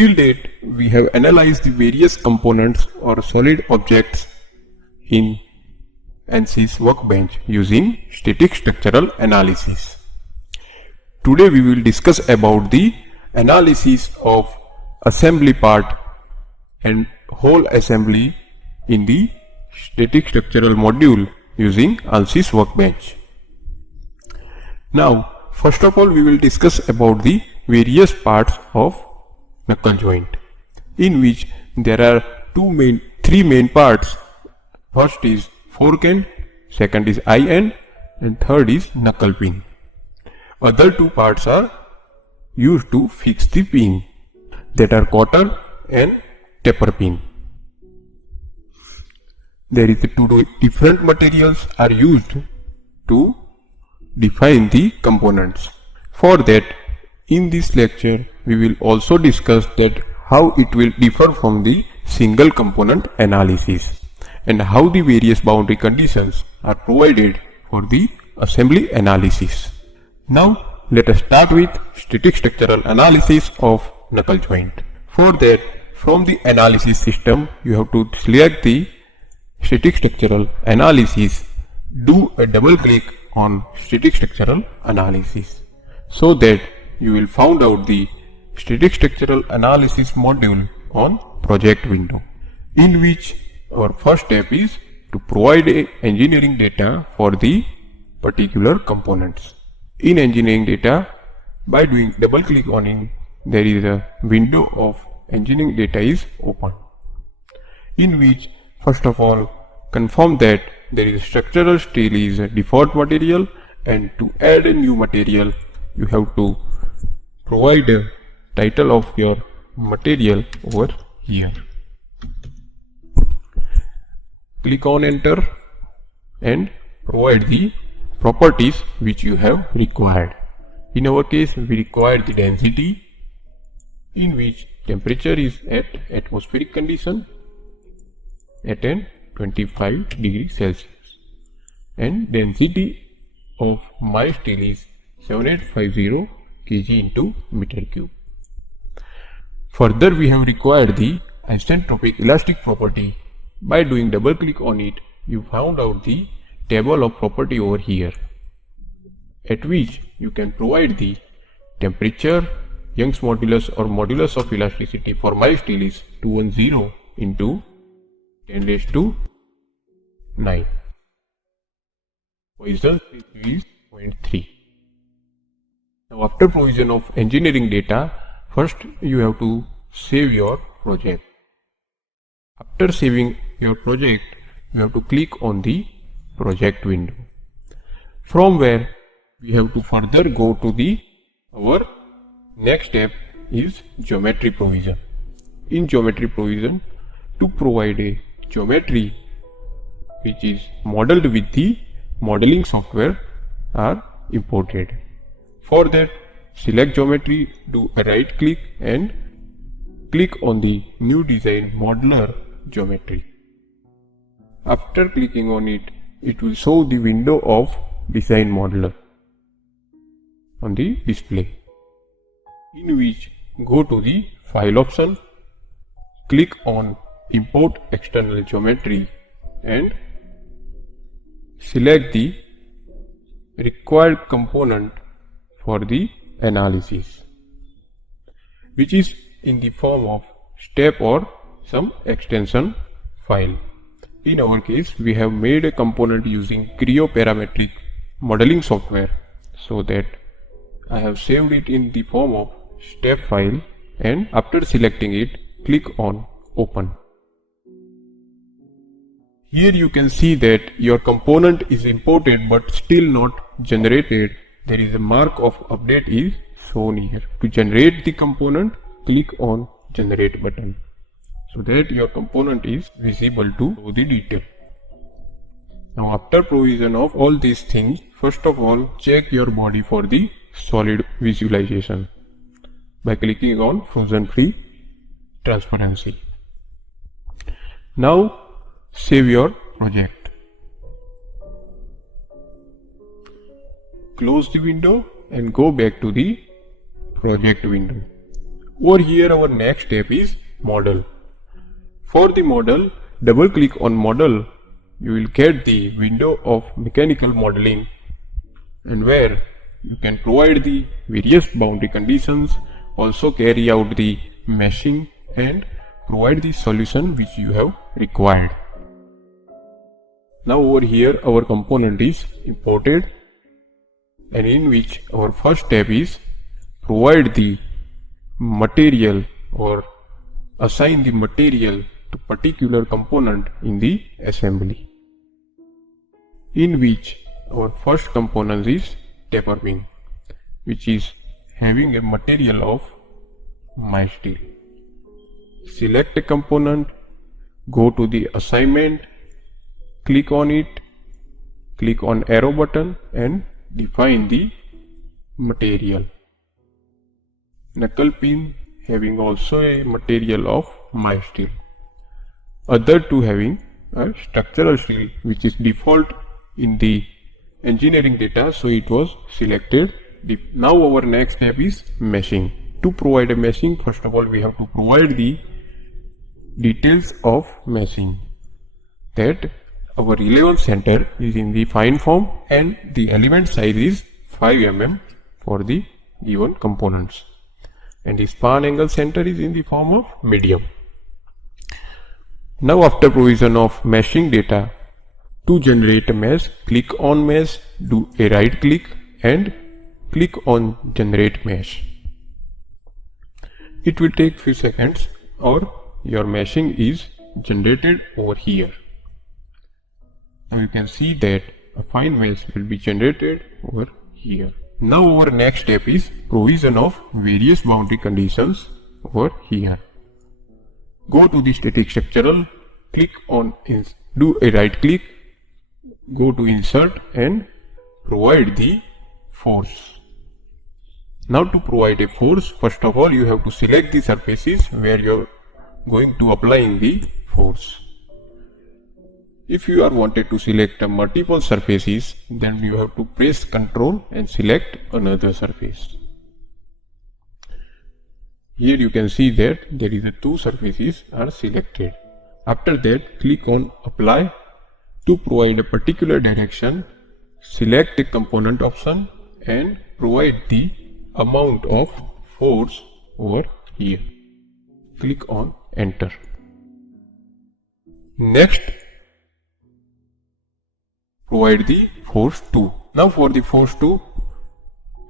Till date, we have analyzed the various components or solid objects in ANSYS Workbench using static structural analysis. Today we will discuss about the analysis of assembly part and whole assembly in the static structural module using ANSYS Workbench. Now, first of all, we will discuss about the various parts of knuckle joint, in which there are three main parts. First is fork end, second is eye end, and third is knuckle pin. Other two parts are used to fix the pin, that are cotter and taper pin. There is two different materials are used to define the components. For that, in this lecture we will also discuss that how it will differ from the single component analysis and how the various boundary conditions are provided for the assembly analysis. Now let us start with static structural analysis of knuckle joint. For that, from the analysis system you have to select the static structural analysis, do a double click on static structural analysis, so that you will find out the static structural analysis module on project window, in which our first step is to provide engineering data for the particular components. In engineering data, by doing double click on it, there is a window of engineering data is open, in which first of all confirm that there is structural steel is a default material, and to add a new material you have to provide a title of your material over here. Click on enter and provide the properties which you have required. In our case we require the density, in which temperature is at atmospheric condition at 25 degrees Celsius, and density of my steel is 7850 kg into meter cube. Further, we have required the isentropic elastic property. By doing double click on it, you found out the table of property over here, at which you can provide the temperature, Young's modulus or modulus of elasticity for my steel is 210 into 10 raised to 9. Poisson is 0.3. Now after provision of engineering data, first you have to save your project. After saving your project, you have to click on the project window, from where we have to further go to our next step is geometry provision. In geometry provision, to provide a geometry which is modeled with the modeling software are imported. For that, select geometry, do a right click and click on the new design modeler geometry. After clicking on it, it will show the window of design modeler on the display, in which go to the file option, click on import external geometry and select the required component for the analysis, which is in the form of step or some extension file. In our case, we have made a component using Creo parametric modeling software, so that I have saved it in the form of step file, and after selecting it, click on open. Here you can see that your component is imported but still not generated. There is a mark of update is shown here. To generate the component, click on generate button, so that your component is visible to show the detail. Now after provision of all these things, first of all check your body for the solid visualization by clicking on frozen free transparency. Now save your project. Close the window and go back to the project window. Over here our next step is model. For the model, double click on model. You will get the window of mechanical modeling, and where you can provide the various boundary conditions, also carry out the meshing and provide the solution which you have required. Now over here our component is imported, and in which our first step is provide the material or assign the material to particular component in the assembly, in which our first component is taper wing, which is having a material of MySteel. Select a component, go to the assignment, click on it, click on arrow button and define the material. Knuckle pin having also a material of MySteel. Other two having a structural steel which is default in the engineering data, so it was selected. Now our next step is meshing. To provide a meshing, first of all we have to provide the details of meshing, that our relevance center is in the fine form and the element size is 5 mm for the given components, and the span angle center is in the form of medium. Now after provision of meshing data, to generate a mesh, click on mesh, do a right click and click on generate mesh. It will take few seconds or your meshing is generated over here. Now you can see that a fine mesh will be generated over here. Now our next step is provision of various boundary conditions over here. Go to the static structural, click on do a right click, go to insert and provide the force. Now to provide a force, first of all you have to select the surfaces where you are going to apply in the force. If you are wanted to select multiple surfaces, then you have to press Ctrl and select another surface. Here you can see that there is two surfaces are selected. After that, click on apply. To provide a particular direction, select the component option and provide the amount of force over here. Click on enter. Next, provide the force 2. Now for the force 2,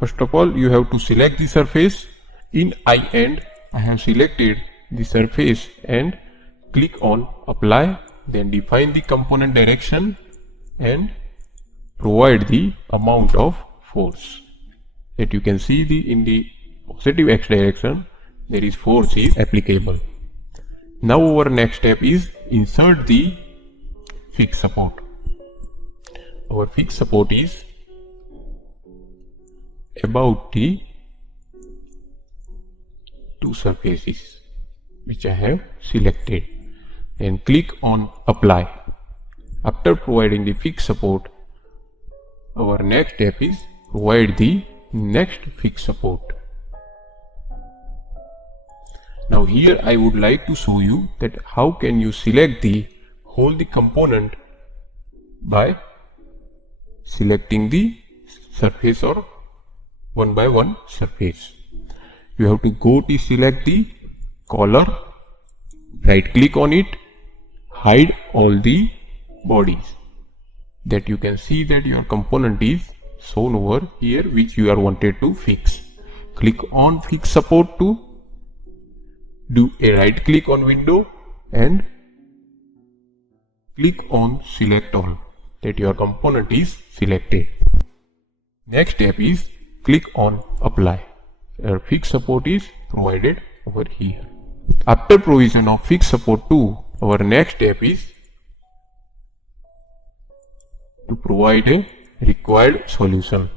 first of all you have to select the surface. In I end, I have selected the surface and click on apply, then define the component direction and provide the amount of force. That you can see in the positive x direction there is force is applicable. Now our next step is insert the fixed support. Our fixed support is about the two surfaces which I have selected, and click on apply. After providing the fixed support, our next step is provide the next fixed support. Now here I would like to show you that how can you select the component by selecting the surface or one by one surface. You have to go to select the collar, right click on it, hide all the bodies, that you can see that your component is shown over here which you are wanted to fix. Click on fix support to do a right click on window and click on select all, that your component is selected. Next step is click on apply. Your fixed support is provided over here. After provision of fixed support 2, our next step is to provide a required solution.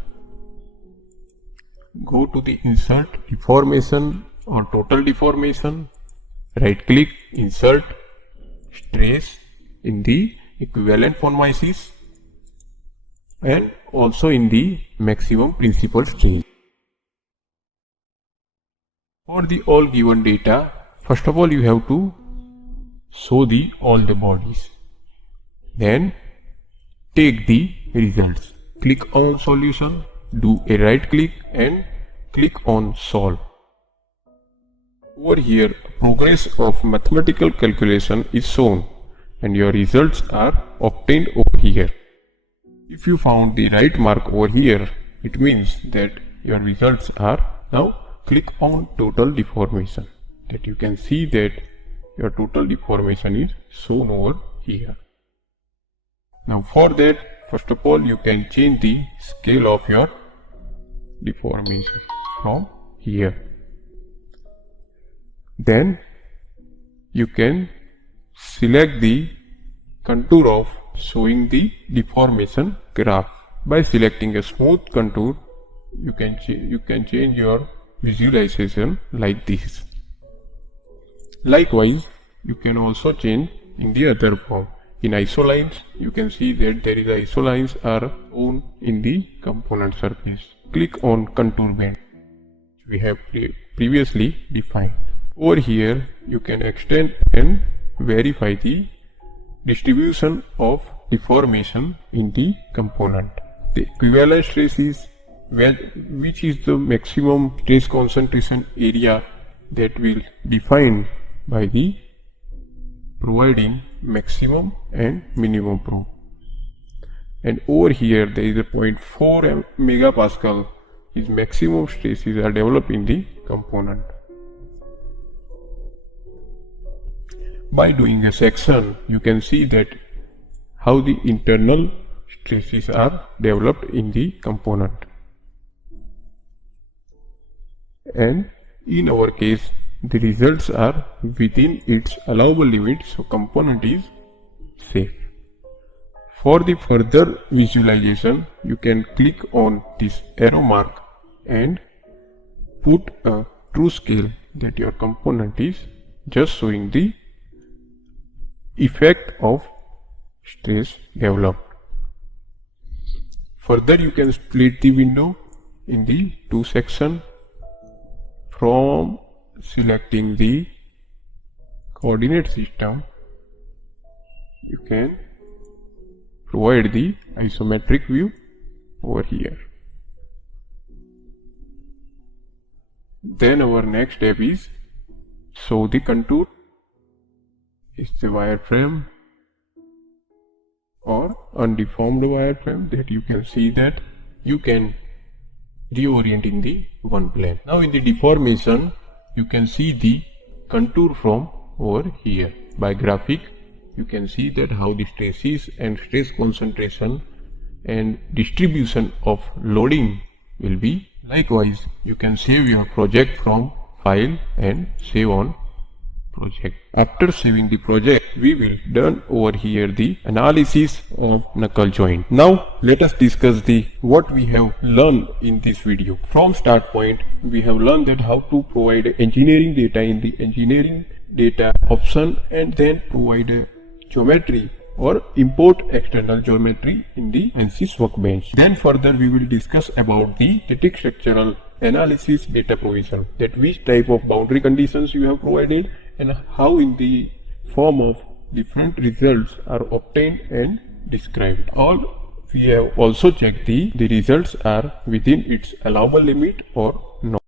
Go to the insert deformation or total deformation, right click, insert stress in the equivalent von Mises and also in the maximum principal stress. For the all given data, first of all you have to show all the bodies. Then take the results. Click on solution, do a right click and click on solve. Over here, progress of mathematical calculation is shown and your results are obtained over here. If you found the right mark over here, it means that your results are. Now click on total deformation, that you can see that your total deformation is shown over here. Now for that, first of all you can change the scale of your deformation from here. Then you can select the contour of showing the deformation graph. By selecting a smooth contour, you can change your visualization like this. Likewise, you can also change in the other form. In isolines, you can see that there is isolines are shown in the component surface. Click on contour band, which we have previously defined. Over here, you can extend and verify the distribution of deformation in the component. The equivalent stress is which is the maximum stress concentration area that will define by the providing maximum and minimum proof. And over here there is a 0.4 megapascal is maximum stresses are developed in the component. By doing a section, you can see that how the internal stresses are developed in the component. And in our case, the results are within its allowable limit, so component is safe. For the further visualization, you can click on this arrow mark and put a true scale that your component is just showing the effect of stress developed. Further, you can split the window in the two sections from selecting the coordinate system. You can provide the isometric view over here. Then our next step is show the contour. Is the wireframe or undeformed wireframe that you can see that you can reorient in the one plane. Now in the deformation, you can see the contour from over here. By graphic, you can see that how the stresses and stress concentration and distribution of loading will be. Likewise, you can save your project from file and save on project. After saving the project, we will done over here the analysis of knuckle joint. Now let us discuss the what we have learned in this video. From start point, we have learned that how to provide engineering data in the engineering data option and then provide a geometry or import external geometry in the ANSYS workbench. Then further we will discuss about the static structural analysis data provision, that which type of boundary conditions you have provided and how in the form of different results are obtained and described. All we have also checked the results are within its allowable limit or not.